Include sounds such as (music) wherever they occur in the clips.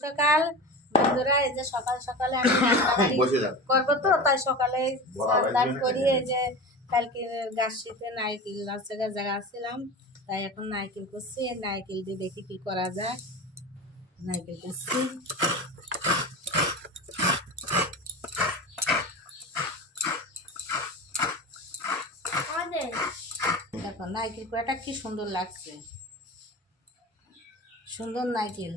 সকাল বন্ধুরা এই যে সকাল সকালে আমি (coughs) করব তো তাই সকালে স্নান করি এই যে কালকে গাছ শীতে নাইকেল আছে জায়গা আসছিলাম তাই এখন নাইকেল করছি নাইকেল দিয়ে দেখি কি করা যায়। নাইকেল করছি। দেখো নাইকেল করাটা কি সুন্দর লাগছে। সুন্দর নাইকেল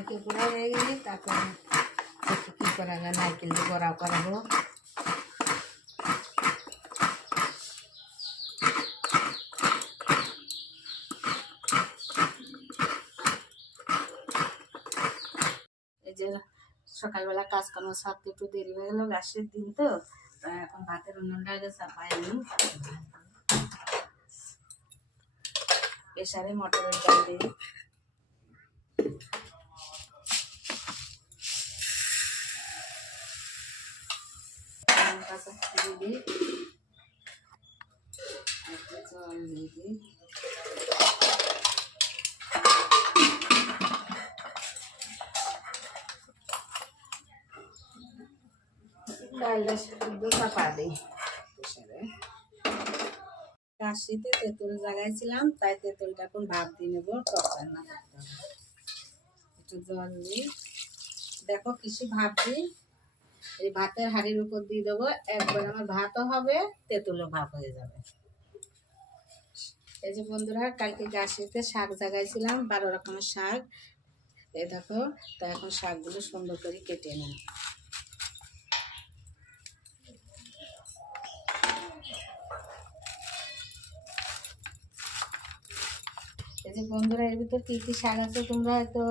নারকেল গুঁড়া হয়ে গেলে তারপর যায় নারকেল দিয়ে বড়া করাবো সকালবেলা কাজকর্ম সারতে একটু দেরি হয়ে গেলো গাছের দিন তো এখন ভাতের উনুনটা আগে চাপাইনি প্রেশারে মটরের ডাল দিই লঙ্কা দিয়ে দিই জল কাশিতে তেঁতুল জাগাইছিলাম, তাই তেঁতুলটা এখন ভাপ দিয়ে নেব একটু জল দিই। দেখো কিছু ভাপ দিই এই ভাতের হাঁড়ির উপর দিয়ে দেবো। একবার আমার ভাতও হবে, তেঁতুলও ভাপ হয়ে যাবে। এই যে বন্ধুরা, কালকে গাছেতে শাক জাগাইছিলাম, বারো রকমের শাক। এই দেখো, তা এখন শাকগুলো সুন্দর করে কেটে নিই। এই যে বন্ধুরা, এর ভিতর কী কী শাক আছে তোমরা হয়তো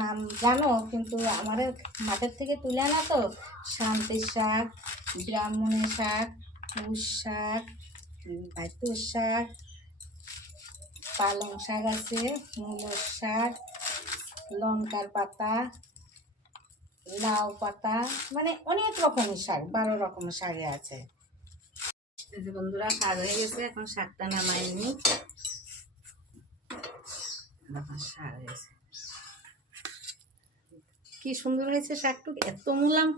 নাম জানো, কিন্তু আমার মাঠের থেকে তুলে আনা তো। শান্তির শাক, ব্রাহ্মণের শাক পুষ শাক ভাইতুর শাক, পালং শাক আছে, মূলোর শাক, লঙ্কার পাতা, লাউ পাতা মানে অনেক রকমের শাক, বারো রকমের শাকে আছে। বন্ধুরা, শাক হয়ে গেছে, এখন শাকটা নামাই নিই শাক হয়েছে কি সুন্দর হয়েছে শাকটুক? এত মুলাম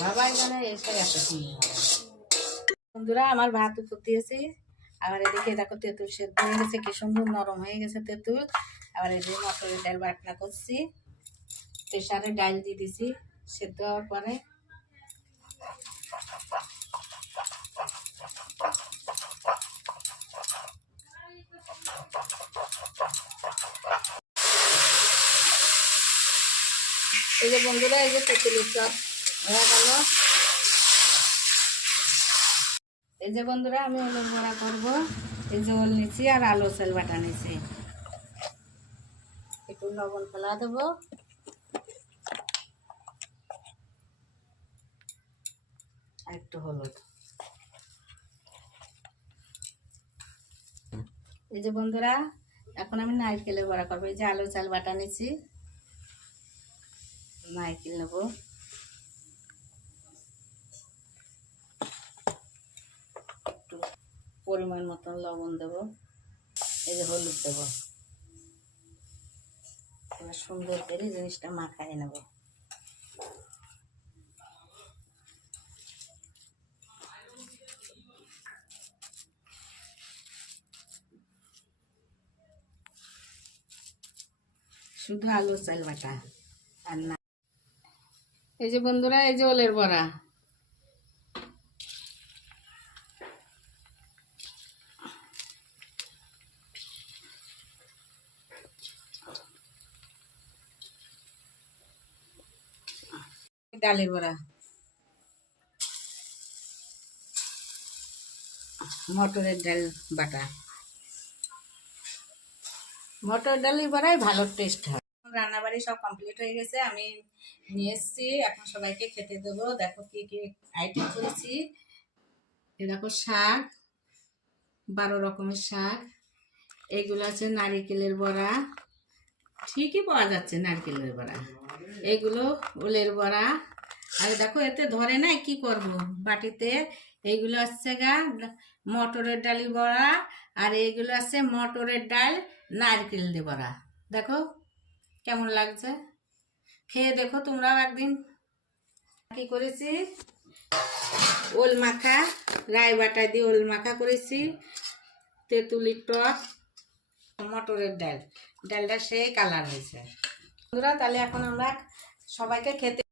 বাবাই জানে শাক এত সুন্দর বন্ধুরা, আমার ভাত উপর দিয়েছি। আবার এদিকে দেখো তেঁতুল সেদ্ধ হয়ে গেছে, কি সুন্দর নরম হয়ে গেছে তেঁতুল। আবার এদিকে মটরের ডাল বাটনা করছি। প্রেশারে ডাল দিয়ে দিছি সেদ্ধ হওয়ার পরে। এই যে বন্ধুরা, এই যে তেঁতুলের চপ। গেল। এই যে বন্ধুরা, আমি ওলের বড়া করব। এই যে ওল নিচ্ছি আর আলু সেল বাটা নিচ্ছি একটু লবণ ফেলা দেবো। আর একটু হলুদ। এই যে বন্ধুরা, এখন আমি নারকেলের বড়া করব। এই যে আলু চাল বাটা নিচ্ছি নারকেল নেব। একটু পরিমাণ মতন লবণ দেব। এই যে হলুদ দেব। এবার সুন্দর করে জিনিসটা মাখায় নেব। শুধু আলু চাল বাটা আর না এই যে বন্ধুরা, এই যে ওলের বড়া। ডালের বড়া। মটরের ডাল বাটা। মটর ডালের বড়াই ভালো টেস্ট হয়। রান্নাবাড়ি সব কমপ্লিট হয়ে গেছে। আমি নিয়ে এসেছি। এখন সবাইকে খেতে দেবো। দেখো কি কি আইটেম করেছি। এ দেখো শাক, বারো রকমের শাক। এইগুলো আছে নারিকেলের বড়া। ঠিকই পাওয়া যাচ্ছে নারকেলের বড়া। এগুলো উলের বড়া। আর দেখো, এতে ধরে নাই কি করব? বাটিতে এইগুলো হচ্ছে গা, মটরের ডালি বড়া। আর এইগুলো আছে মটরের ডাল, নারকেল দিয়ে বড়া। দেখো কেমন লাগছে? খেয়ে দেখো তোমরাও একদিন। কি করেছি? ওল মাখা রায় বাটা দিয়ে ওল মাখা করেছি, তেঁতুলির টক, মটরের ডাল। ডালটা সেই কালার হয়েছে। বন্ধুরা, তাহলে এখন আমরা সবাইকে খেতে